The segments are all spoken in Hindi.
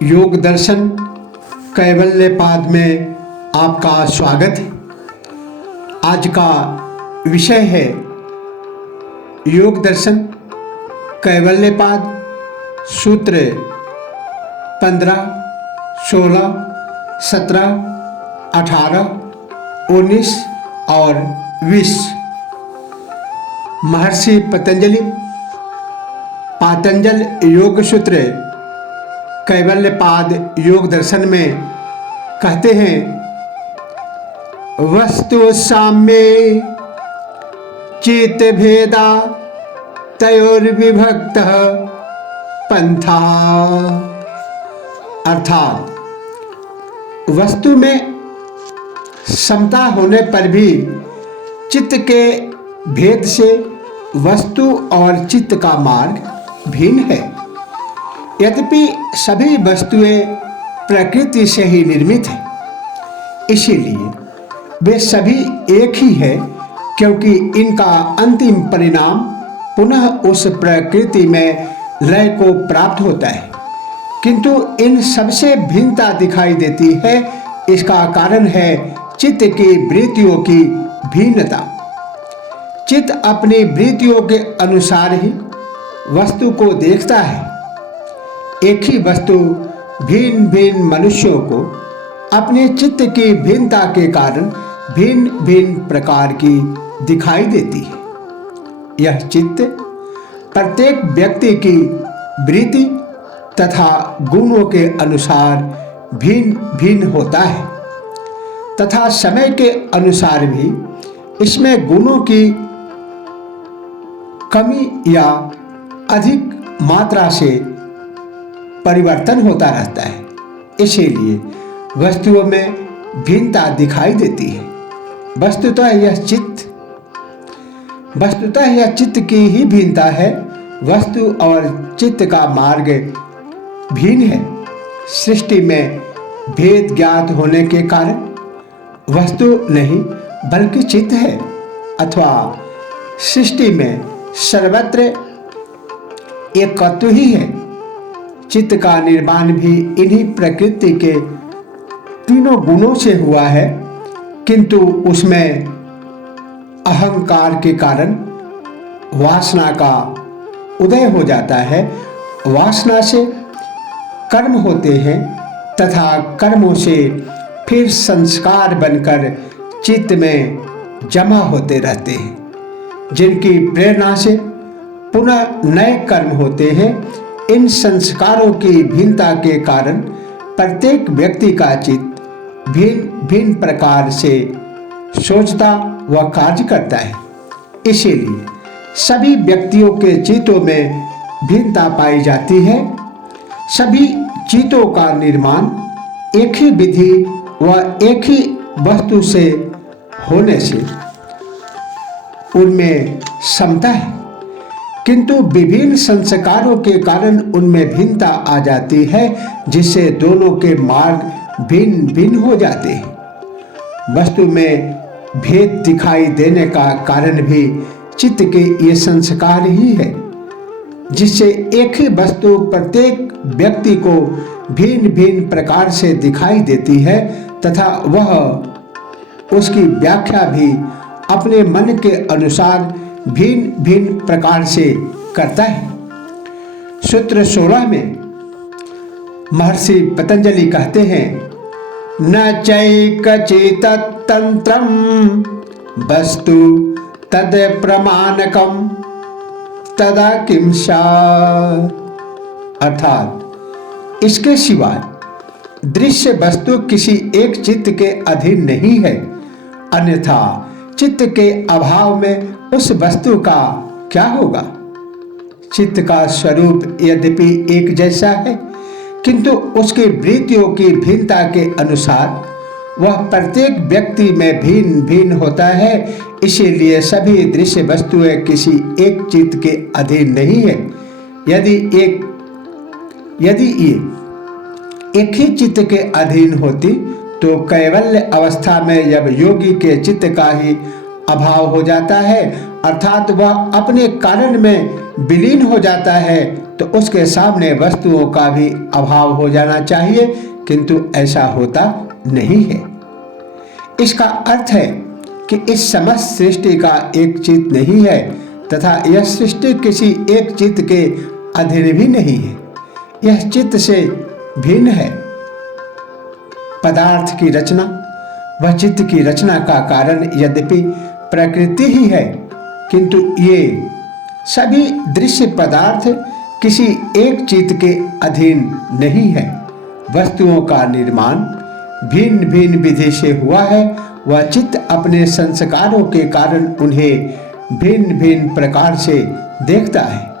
योग दर्शन कैवल्यपाद में आपका स्वागत है। आज का विषय है योग दर्शन कैवल्यपाद सूत्र 15, 16, 17, 18, 19 और 20। महर्षि पतंजलि पातंजल योग सूत्र कैवल्यपाद योग दर्शन में कहते हैं, वस्तु साम्ये चित भेदा तयोर्विभक्त पंथा। अर्थात वस्तु में समता होने पर भी चित्त के भेद से वस्तु और चित्त का मार्ग भिन्न है। यद्यपि सभी वस्तुएं प्रकृति से ही निर्मित हैं, इसीलिए वे सभी एक ही है, क्योंकि इनका अंतिम परिणाम पुनः उस प्रकृति में लय को प्राप्त होता है। किंतु इन सबसे भिन्नता दिखाई देती है। इसका कारण है चित्त की वृत्तियों की भिन्नता। चित्त अपनी वृत्तियों के अनुसार ही वस्तु को देखता है। एक ही वस्तु भिन्न भिन्न मनुष्यों को अपने चित्त की भिन्नता के कारण भिन्न भिन्न प्रकार की दिखाई देती है। यह चित्त प्रत्येक व्यक्ति की वृत्ति तथा गुणों के अनुसार भिन्न भिन्न होता है तथा समय के अनुसार भी इसमें गुणों की कमी या अधिक मात्रा से परिवर्तन होता रहता है। इसीलिए वस्तुओं में भिन्नता दिखाई देती है। वस्तुतः यह चित्त की ही भिन्नता है। वस्तु और चित्त का मार्ग भिन्न है। सृष्टि में भेद ज्ञात होने के कारण वस्तु नहीं बल्कि चित्त है, अथवा सृष्टि में सर्वत्र एकत्व ही है। चित्त का निर्माण भी इन्हीं प्रकृति के तीनों गुणों से हुआ है, किंतु उसमें अहंकार के कारण वासना का उदय हो जाता है। वासना से कर्म होते हैं तथा कर्मों से फिर संस्कार बनकर चित्त में जमा होते रहते हैं, जिनकी प्रेरणा से पुनः नए कर्म होते हैं। इन संस्कारों की भिन्नता के कारण प्रत्येक व्यक्ति का चित्त भिन्न भिन्न प्रकार से सोचता व कार्य करता है। इसीलिए सभी व्यक्तियों के चित्तों में भिन्नता पाई जाती है। सभी चित्तों का निर्माण एक ही विधि व एक ही वस्तु से होने से उनमें समता है, किंतु विभिन्न संस्कारों के कारण उनमें भिन्नता आ जाती है, जिससे दोनों के मार्ग भिन्न भिन्न हो जाते हैं। वस्तु में भेद दिखाई देने का कारण भी चित्त के ये संस्कार ही है, जिससे एक ही वस्तु प्रत्येक व्यक्ति को भिन्न भिन्न प्रकार से दिखाई देती है तथा वह उसकी व्याख्या भी अपने मन के अनुसार भिन्न भिन्न प्रकार से करता है। सूत्र 16 में महर्षि पतंजलि कहते हैं, न चैकचित् तंत्रम वस्तु तद प्रमाणकम तदा किम स्यात्। अर्थात इसके सिवाय दृश्य वस्तु किसी एक चित्त के अधीन नहीं है, अन्यथा चित्त के अभाव में उस वस्तु का क्या होगा। चित्त का स्वरूप यद्यपि एक जैसा है, किंतु उसकी वृत्तियों की भिन्नता के अनुसार वह प्रत्येक व्यक्ति में भिन्न भिन्न होता है। इसीलिए सभी दृश्य वस्तुएं किसी एक चित्त के अधीन नहीं है। यदि ये एक ही चित्त के अधीन होती तो कैवल्य अवस्था में जब योगी के चित्त का ही अभाव हो जाता है, अर्थात वह अपने कारण में विलीन हो जाता है, तो उसके सामने वस्तुओं का भी अभाव हो जाना चाहिए, किंतु ऐसा होता नहीं है। इसका अर्थ है कि इस समस्त सृष्टि का एक चित्त नहीं है तथा यह सृष्टि किसी एक चित्त के अधीन भी नहीं है। यह चित्त से भिन्न है। पदार्थ की रचना वह चित्त की रचना का कारण यद्यपि प्रकृति ही है, किंतु ये सभी दृश्य पदार्थ किसी एक चित्त के अधीन नहीं है। वस्तुओं का निर्माण भिन्न भिन्न विधि से हुआ है। वह चित्त अपने संस्कारों के कारण उन्हें भिन्न भिन्न प्रकार से देखता है।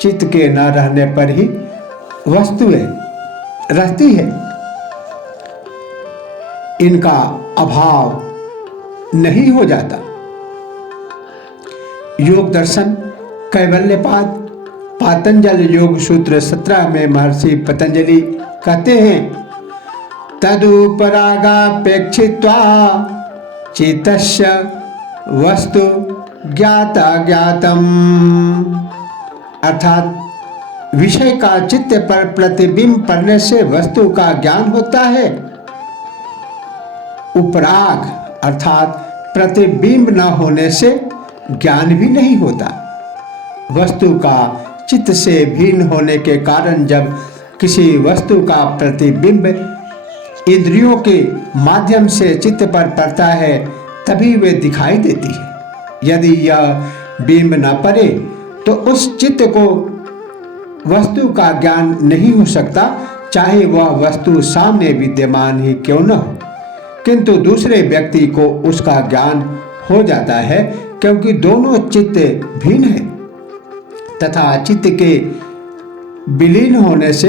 चित्त के न रहने पर ही वस्तुएं रहती है, इनका अभाव नहीं हो जाता। योग दर्शन कैवल्यपाद पातंजल योग सूत्र 17 में महर्षि पतंजलि कहते हैं, तदुपरागापेक्षित्वा चित्तस्य वस्तु ज्ञाता ज्ञातम, अर्थात विषय का चित्त पर प्रतिबिंब पड़ने से वस्तु का ज्ञान होता है। उपराग अर्थात प्रतिबिंब न होने से ज्ञान भी नहीं होता। वस्तु का चित्त से भिन्न होने के कारण जब किसी वस्तु का प्रतिबिंब इंद्रियों के माध्यम से चित्त पर पड़ता है तभी वे दिखाई देती है। यदि यह बिंब न पड़े तो उस चित्त को वस्तु का ज्ञान नहीं हो सकता, चाहे वह वस्तु सामने विद्यमान ही क्यों न हो। किंतु दूसरे व्यक्ति को उसका ज्ञान हो जाता है, क्योंकि दोनों चित्त भिन्न है तथा चित्त के विलीन होने से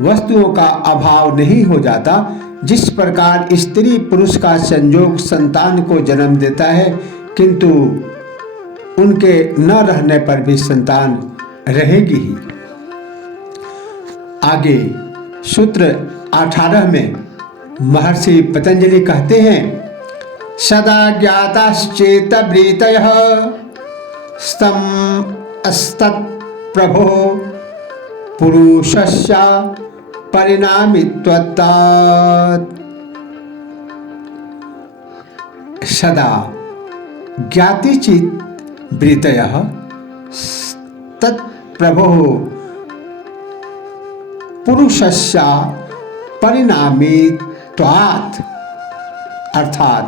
वस्तुओं का अभाव नहीं हो जाता। जिस प्रकार स्त्री पुरुष का संयोग संतान को जन्म देता है, किंतु उनके न रहने पर भी संतान रहेगी ही। आगे सूत्र 18 में महर्षि पतंजलि कहते हैं, सदा ज्ञाताश्चेत वृत्तयः स्तम् अस्तत् प्रभो पुरुषस्य परिणामित्वात्। सदा ज्ञातिचित् वृत्तयः तत्प्रभो पुरुषस्य परिणामित्वात्, अर्थात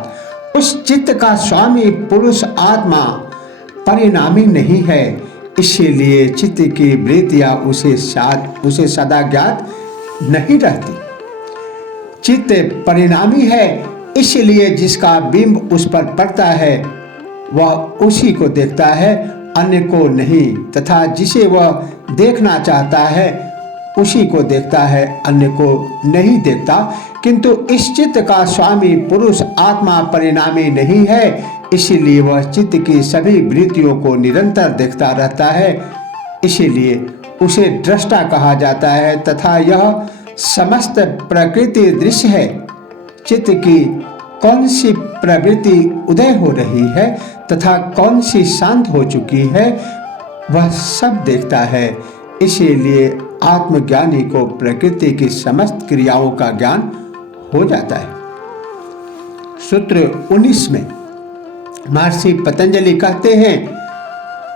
उस चित्त का स्वामी पुरुष आत्मा परिणामी नहीं है, इसीलिए चित्त की वृत्तियां उसे सदा ज्ञात नहीं रहती। चित्त परिणामी है, इसलिए जिसका बिंब उस पर पड़ता है वह उसी को देखता है, अन्य को नहीं, तथा जिसे वह देखना चाहता है उसी को देखता है, अन्य को नहीं देखता। किंतु इस चित्त का स्वामी पुरुष आत्मा परिणामी नहीं है, इसीलिए वह चित्त की सभी वृत्तियों को निरंतर देखता रहता है, इसीलिए उसे दृष्टा कहा जाता है। तथा यह समस्त प्रकृति दृश्य है। चित्त की कौन सी प्रवृत्ति उदय हो रही है तथा कौन सी शांत हो चुकी है, वह सब देखता है। इसीलिए आत्मज्ञानी को प्रकृति की समस्त क्रियाओं का ज्ञान हो जाता है। सूत्र 19 में महर्षि पतंजलि कहते हैं,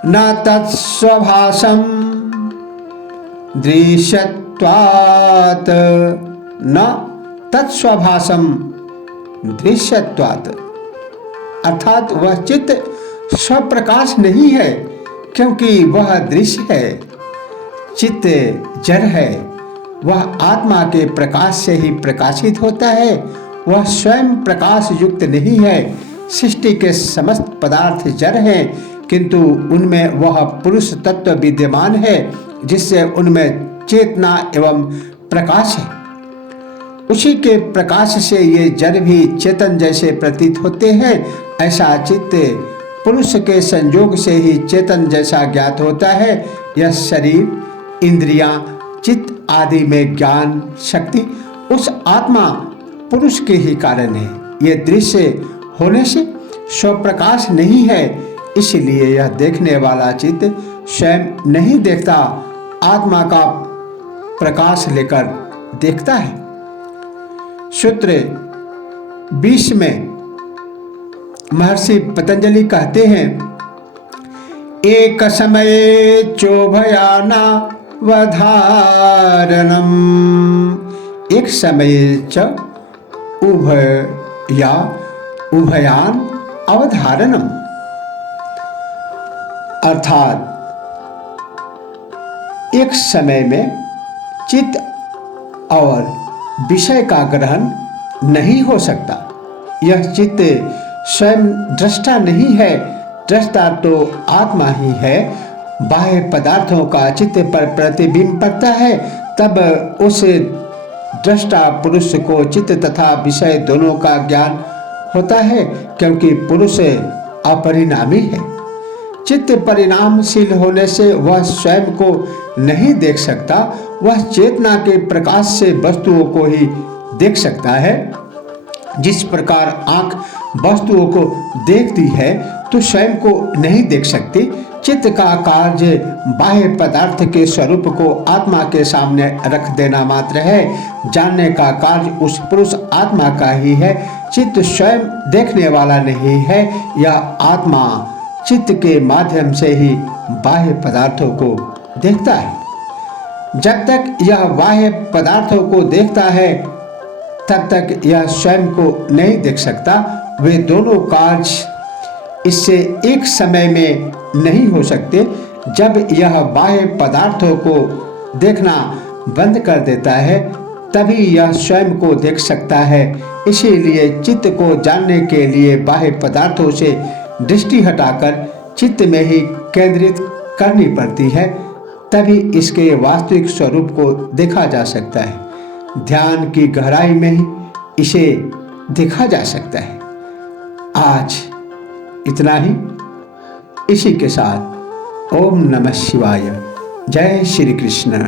न तत्स्वभासम दृश्यत्वात्, न तत्स्वभासम दृश्यत्वात्, अर्थात वह चित्त स्वप्रकाश नहीं है, क्योंकि वह दृश्य है। चित्त जड़ है, वह आत्मा के प्रकाश से ही प्रकाशित होता है, वह स्वयं प्रकाश युक्त नहीं है। सृष्टि के समस्त पदार्थ जड़ हैं, किंतु उनमें वह पुरुष तत्व विद्यमान है, जिससे उनमें चेतना एवं प्रकाश है। उसी के प्रकाश से ये जड़ भी चेतन जैसे प्रतीत होते हैं। ऐसा चित्त पुरुष के संयोग से ही चेतन जैसा ज्ञात होता है। यह शरीर, इंद्रियां, चित्त आदि में ज्ञान शक्ति उस आत्मा पुरुष के ही कारण है। ये दृश्य होने से स्वप्रकाश नहीं है, इसलिए यह देखने वाला चित्त स्वयं नहीं देखता, आत्मा का प्रकाश लेकर देखता है। सूत्र 20 में महर्षि पतंजलि कहते हैं, एक समये चोभयाना वधारणम, एक समय च उभया उभयान अवधारणम, अर्थात एक समय में चित्त और विषय का ग्रहण नहीं हो सकता। यह चित्त स्वयं दृष्टा नहीं है, दृष्टा तो आत्मा ही है। बाह्य पदार्थों का चित्त पर प्रतिबिंब पड़ता है, तब उस दृष्टा पुरुष को चित्त तथा विषय दोनों का ज्ञान होता है, क्योंकि पुरुष अपरिणामी है। चित्त परिणामशील होने से वह स्वयं को नहीं देख सकता, वह चेतना के प्रकाश से वस्तुओं को ही देख सकता है। जिस प्रकार आंख वस्तुओं को देखती है तो स्वयं को नहीं देख सकती। चित्त का कार्य बाह्य पदार्थ के स्वरूप को आत्मा के सामने रख देना मात्र है। जानने का कार्य उस पुरुष आत्मा का ही है। चित्त स्वयं देखने वाला नहीं है, यह आत्मा चित्त के माध्यम से ही बाह्य पदार्थों को देखता है। जब तक यह बाह्य पदार्थों को देखता है तब तक यह स्वयं को नहीं देख सकता। वे दोनों कार्य इससे एक समय में नहीं हो सकते। जब यह बाह्य पदार्थों को देखना बंद कर देता है तभी यह स्वयं को देख सकता है। इसीलिए चित्त को जानने के लिए बाह्य पदार्थों से दृष्टि हटाकर चित्त में ही केंद्रित करनी पड़ती है, तभी इसके वास्तविक स्वरूप को देखा जा सकता है। ध्यान की गहराई में ही इसे देखा जा सकता है। आज इतना ही। इसी के साथ ओम नमः शिवाय। जय श्री कृष्ण।